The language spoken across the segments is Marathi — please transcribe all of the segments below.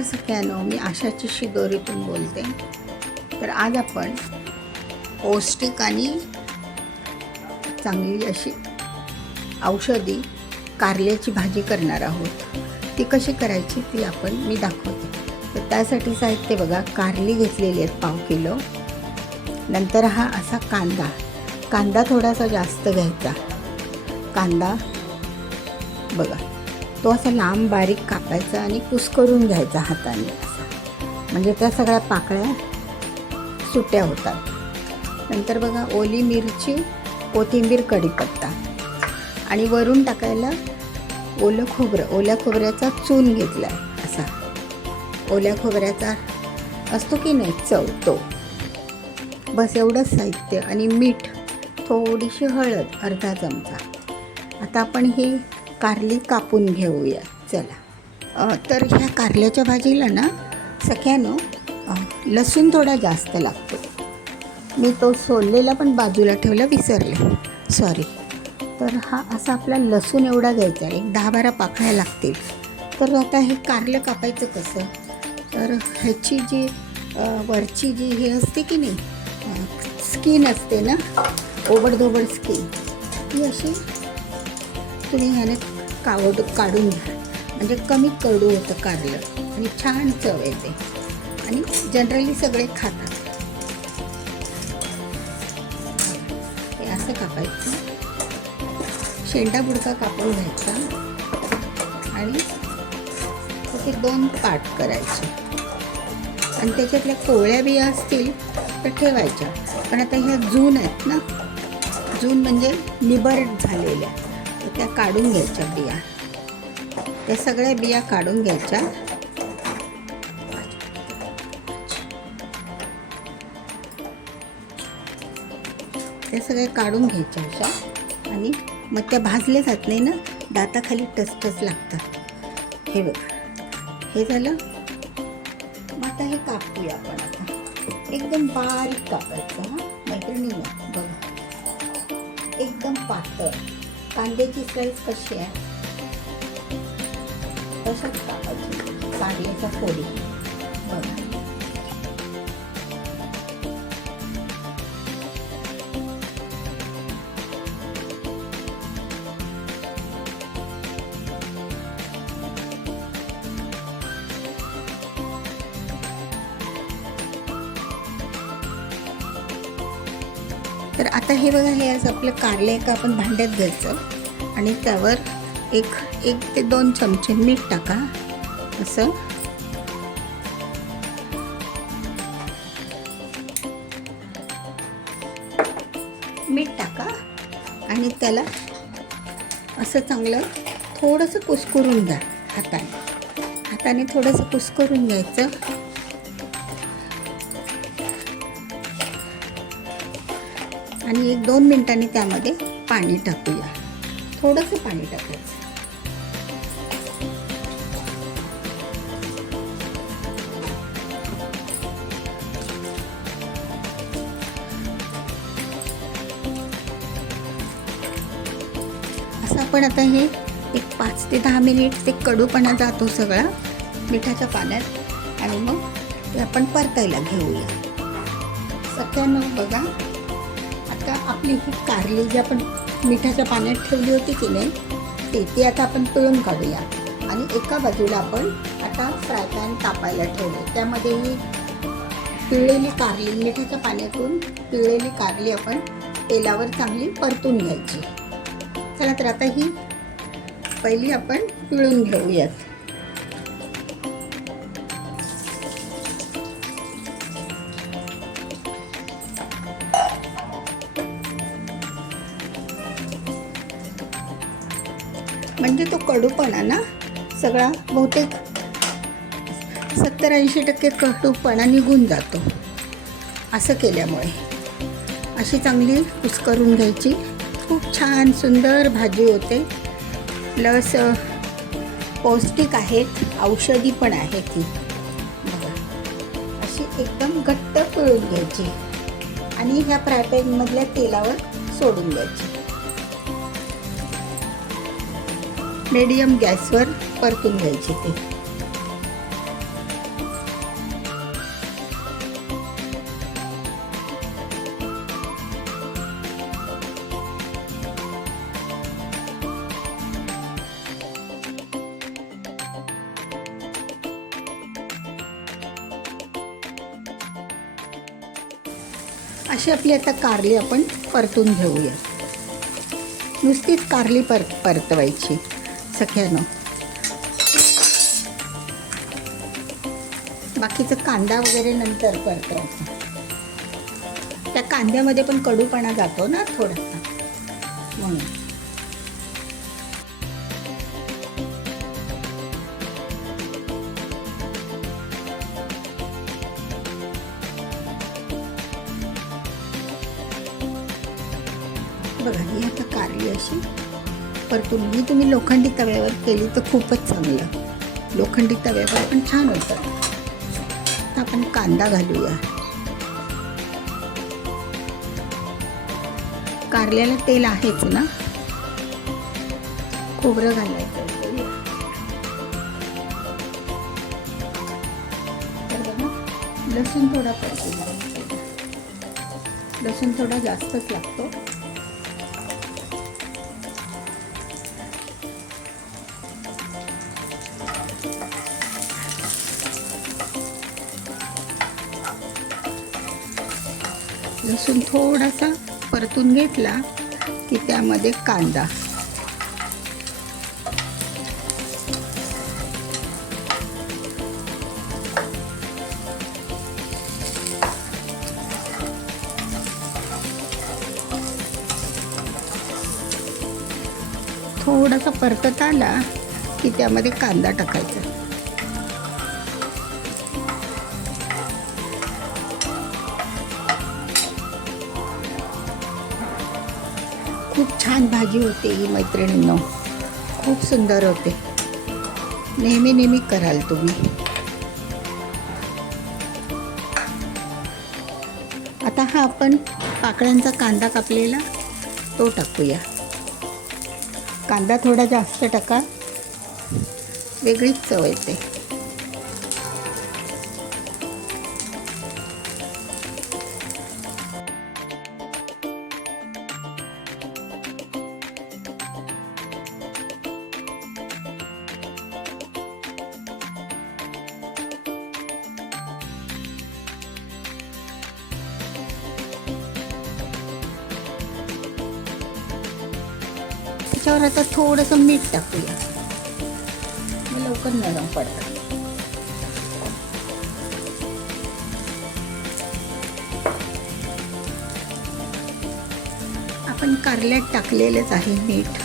नमस्कार सगळ्यांनो, मी आशाची शिदोरीतून बोलते. तर आज आपण पौष्टिक आणि चांगली अशी औषधी कारल्याची भाजी करणार आहोत. ती कशी करायची ती मी दाखवते. तर त्यासाठी साहित्य बघा, कारली घेतलेली आहेत 1/2 किलो. नंतर हा असा कांदा थोडासा जास्त घ्यायचा. कांदा बघा, तो असा लांब बारीक कापायचा आणि कुस्करून घ्यायचा हाताने असा, म्हणजे त्या सगळ्या पाकळ्या सुट्या होतात. नंतर बघा, ओली मिरची, कोथिंबीर, कढीपत्ता आणि वरून टाकायला ओलं खोबरं. ओल्या खोबऱ्याचा चून घेतला आहे असा. ओल्या खोबऱ्याचा असतो की नाही चव, तो. बस एवढंच साहित्य. आणि मीठ, थोडीशी हळद, अर्धा चमचा. आता आपण हे कारली कापून घेऊया. चला. तर ह्या कारल्याच्या भाजीला ना सख्यानो लसूण थोडा जास्त लागतो. मी तो सोललेला पण बाजूला ठेवला, विसरले, सॉरी. तर हा असा आपला लसूण एवढा घ्यायचा. एक 10-12 पाकळ्या लागतील. तर आता हे कारलं कापायचं कसं, तर ह्याची जी वरची जी हे असते की नाही, स्किन असते ना, ओबडधोबड स्किन, ती अशी तुम्ही ह्याने काढून घ्या. म्हणजे कमी कडू होतं कारलं आणि छान चव येते आणि जनरली सगळे खातात. हे असं कापायचं. शेंडा बुडका कापून घ्यायचा आणि त्याचे 2 पार्ट करायचे. आणि त्याच्यातल्या कोवळ्या बिया असतील तर ठेवायच्या. पण आता ह्या जून आहेत ना, जून म्हणजे निबर्ड झालेल्या, तर त्या काढून घ्यायच्या बिया. त्या सगळ्या बिया काढून घ्यायच्या. त्या सगळ्या काढून घ्यायच्या अशा. आणि मग त्या भाजल्या जात नाही ना, दाताखाली टचटच लागतात. हे बघा, हे झालं. मग आता हे कापूया आपण. आता एकदम बारीक कापायचं. हां मैत्रिणी, बघा एकदम पातळ. कांद्याची स्लाईस कशी आहे तशाच कापायची. कारल्याच्या फोडी बघा. तर आता हे बघा, हे असं आपलं कारले एका आपण भांड्यात घ्यायचं आणि त्यावर एक ते 2 चमचे मीठ टाका. असं मीठ टाका आणि त्याला असं चांगलं थोडंसं कुस्करून घ्या. हाताने थोडंसं कुस्करून घ्यायचं. आणि 1-2 मिनिटांनी त्यामध्ये पाणी टाकूया. थोडंसं पाणी टाकायचं. असं आपण आता हे एक 5 ते 10 मिनिट ते कडूपणा जातो सगळा मिठाच्या पाण्यात. आणि मग ते आपण परतायला घेऊया. सगळ्यांना बघा, आता आपली ही कारली जी आपण मिठाच्या पाण्यात ठेवली होती की नाही, ती आता आपण पिळून काढूया. आणि एका बाजूला आपण आता फ्राय पॅन तापायला ठेवले. त्यामध्ये ही पिळलेली कारली, मिठाच्या पाण्यातून पिळलेली कारली आपण तेलावर चांगली परतून घ्यायची. चला, तर आता ही पहिली आपण पिळून घेऊयात. म्हणजे तो कडूपणा ना सगळा बहुतेक 70-80% कडूपणा निघून जातो असं केल्यामुळे. अशी चांगली कुस्करून घ्यायची. खूप छान सुंदर भाजी होते. प्लस पौष्टिक आहेत, औषधी पण आहे ती. बघा, अशी एकदम घट्ट पिळून घ्यायची आणि ह्या फ्राय पॅनमधल्या तेलावर सोडून द्यायची. मीडियम गॅसवर परतून घ्यायची ती. अशी आपली आता कारली आपण परतून घेऊया. नुसतीच कारली परतवायची सख्यानं. बाकीचं कांदा वगैरे नंतर परतवायचा. त्या कांद्यामध्ये पण कडूपणा जातो ना थोडासा, म्हणून. बघा ही आता कारली अशी परतून ही तुम्ही लोखंडी तव्यावर केली तर खूपच चांगलं. लोखंडी तव्यावर पण छान होतं. आता आपण कांदा घालूया. कारल्याला तेल आहेच ना, खोबरं घालायचं. तर बघा लसूण थोडा परतून घालायचा. लसूण थोडा जास्तच लागतो. लसूण थोडासा परतून घेतला की त्यामध्ये कांदा, थोडासा परतत आला की त्यामध्ये कांदा टाकायचा. खूप छान भाजी होते ही मैत्रिणींनो, खूप सुंदर होते. नेहमी नेहमी कराल तुम्ही. आता हा आपण पाकळ्यांचा कांदा कापलेला तो टाकूया. कांदा थोडा जास्त टाका, वेगळीच चव येते. त्याच्यावर आता थोडंसं मीठ टाकूया, मग लवकर नरम पडतं. आपण कारल्यात टाकलेलंच आहे मीठ.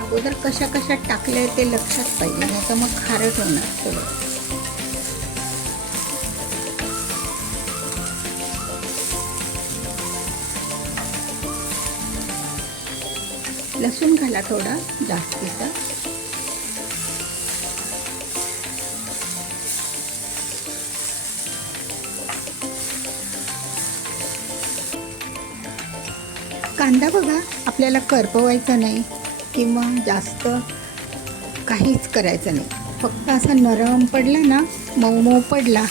अगोदर कशा कशात टाकले ते लक्षात पाहिजे, नाही तर मग खारट होणार सगळं. लसूण घाला थोडा जास्तीचा. कांदा बघा आपल्याला करपवायचा नाही किंवा जास्त काहीच करायचं नाही. फक्त असा नरम पडला ना, मऊ मऊ पडला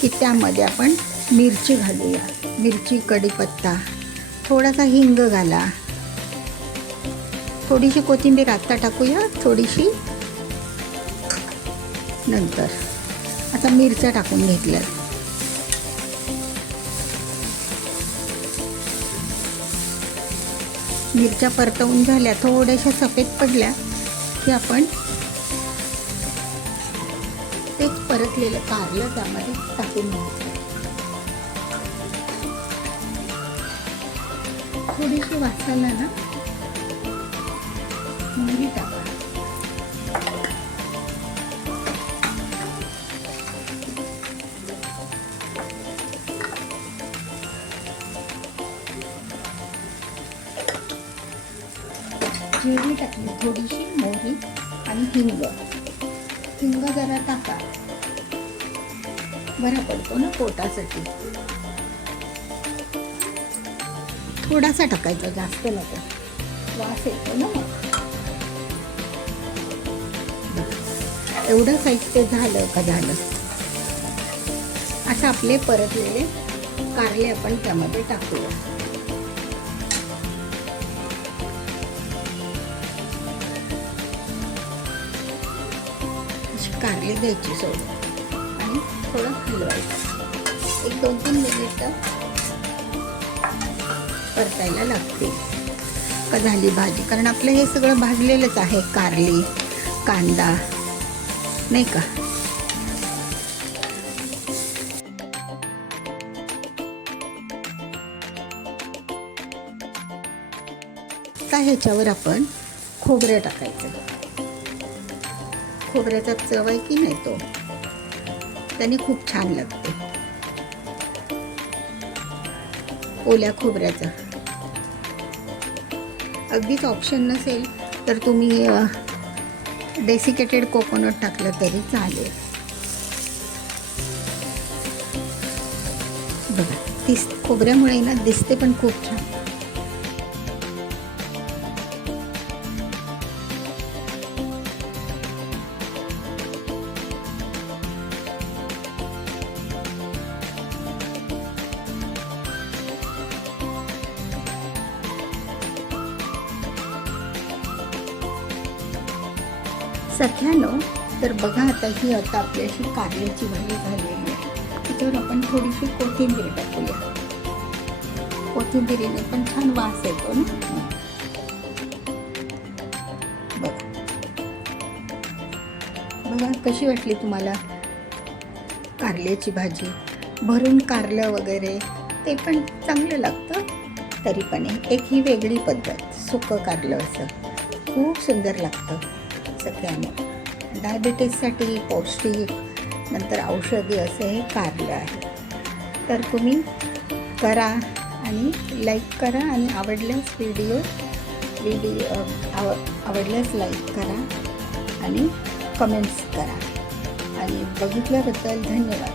की त्यामध्ये आपण मिरची घालूया. मिरची, कढीपत्ता, थोडासा हिंग घाला. थोडीशी कोथिंबीर आत्ता टाकूया, थोडीशी नंतर. आता मिरच्या टाकून घेतल्या. मिरच्या परतवून झाल्या, थोड्याशा सफेद पडल्या की आपण तेच परतलेलं कारलं त्यामध्ये टाकून घ्यायचं. थोडीशी वासाला ना मोहरी टाका. जिरे टाकली, थोडीशी मोहरी आणि हिंग. हिंग जरा टाका, बरा पडतो ना पोटासाठी. थोडासा टाकायचा, जास्त नको, वास येतो ना मग. एवढं साहित्य झालं का झालं. असं आपले परतलेले कारले आपण त्यामध्ये टाकूया. अशी कारले द्यायची सोडून आणि थोडं हलवायचं. एक 2-3 मिनिटं परतायला लागते का झाली भाजी. कारण आपलं हे सगळं भाजलेलंच आहे, कारली, कांदा, नाही का. आता ह्याच्यावर आपण खोबरं टाकायचं. खोबऱ्याचा चव आहे की नाही तो, त्याने खूप छान लागते. ओल्या खोबऱ्याचं अगदीच ऑप्शन नसेल तर तुम्ही डेसिकेटेड कोकोनट टाकलं तरी चालेल. बघा, खोबऱ्यामुळे ना दिसते पण खूप छान. सख्यानो, तर बघा आता आपली अशी कारल्याची भाजी झालेली आहे. त्याच्यावर आपण थोडीशी कोथिंबीर टाकूया. कोथिंबीरीने पण छान वास येतो ना. बघा कशी वाटली तुम्हाला कारल्याची भाजी. भरून कारलं वगैरे ते पण चांगलं लागतं. तरी पण एक ही वेगळी पद्धत, सुकं कारलं असं खूप सुंदर लागतं. सगळ्यांना डायबिटीससाठी पौष्टिक, नंतर औषधी असं हे कारलं आहे. तर तुम्ही करा आणि लाईक करा आणि आवडल्यास आवडल्यास लाईक करा आणि कमेंट्स करा. आणि बघितल्याबद्दल धन्यवाद.